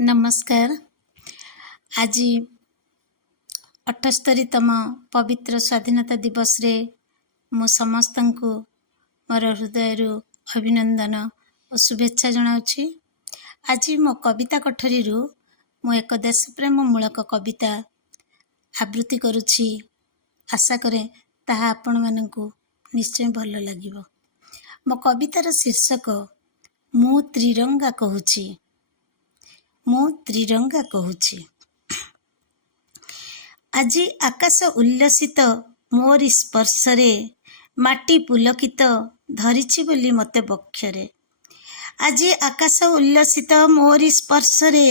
नमस्कार। आज 78तम पवित्र स्वाधीनता दिवस रे मु समस्त को मोर हृदय अभिनंदन और शुभेच्छा जनाऊँगी। आज मो कविता कठरी मु एक देशप्रेम मूलक कविता आवृत्ति करुछि। आशा करे ताहा आपण मानकु निश्चय भल लागिबो। मो कवितार शीर्षक मु त्रिरंगा कहूछि। मु त्रिरंगा कहूछि। आजी आकाश उल्लसित मोरी स्पर्शरे माटी पुलकित धरिछि बोली मते बक्षरे। आजी आकाश उल्लसित मोरी स्पर्शरे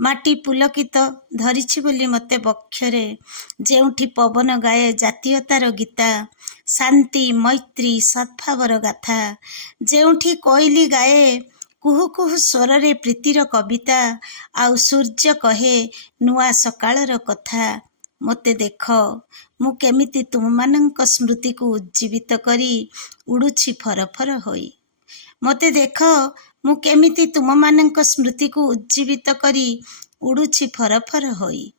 माटी पुलकित धरिछि बोली मते बक्षरे। जेउठी पवन गाए जातीयतार गीता, शांति मैत्री सद्भावर गाथा। जेउठी कोइली गाए कुहु कुहु स्वर रे प्रीतिर कविता, आउ सूर्य कहे नुआ सकाळर कथा। मोते देख मु केमिति तुम मानंक स्मृति को उज्जीवित करी उड़ुछि फरफर होई। मोते देख मु केमिति तुम मानंक स्मृति को उज्जीवित करी उड़ुछि फरफर होई।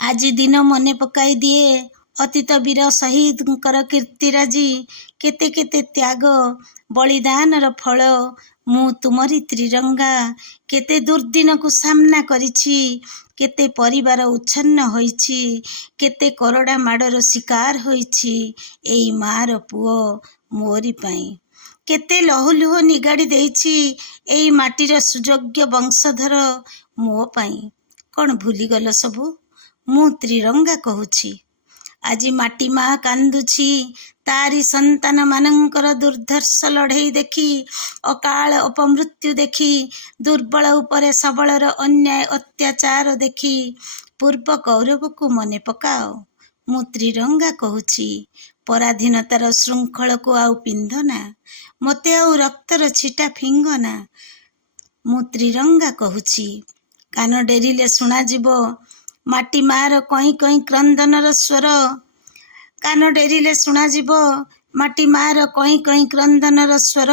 आजी दिन मने पकाई दिए अतीत वीर शहीदंकर कीर्तिराजी। केते केते त्याग बलिदानर फल मु तुमरी त्रिरंगा। केते दुर्दिन को सामना करिछि, केते परिवार उच्छन्न होइछि, केते करड़ा माडर शिकार होइछि एई मार पुओ मोरी पाई। केते लहुलुह निगाड़ी देइछि एई माटीर सुयोग्य वंशधर मो पाई। कौन भूलीगल सबू मु त्रिरंगा कहूछि। आजी माटी मा कांदुछि तारी संतान मानंकर दुर्धर्ष लड़ाई देखी, अकाल अपमृत्यु देखी, दुर्बल उपरे सबलर अन्याय अत्याचार देखी। पूर्व गौरव को मने पकाओ मु त्रिरंगा कहूछि। पराधीनतार श्रृंखल को आउ पिंधना, मते आउ रक्तर छिटा फिंगना। मु त्रिरंगा कहूछि। कान डेरिले सुना जीवो माटी मार कहीं कहीं क्रंदनर स्वर। कान डेरिले सुना जीवो माटी मार कहीं कहीं क्रंदनर स्वर।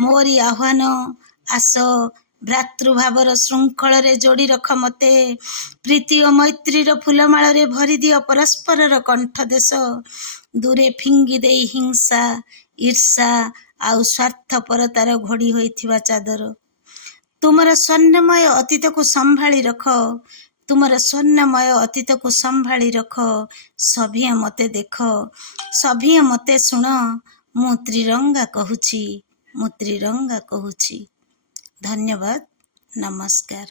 मोरी आह्वान आस भ्रातृभावर श्रृंखल रे जोड़ी रख मते। प्रीति और मैत्रीर फूलमाल रे भरी दियो परस्परर कंठ देश। दूरे फिंगी देई हिंसा ईर्षा आउ स्वार्थपरतार घोड़ी होइथिबा चादर। तुमर स्वर्णमय अतीत को संभाली रख। तुमर स्वर्णमय अतीत को संभाली रख। सभी मते देख, सभी मते सुन। मु त्रिरंगा कहूछि। मु त्रिरंगा कहूछि। धन्यवाद। नमस्कार।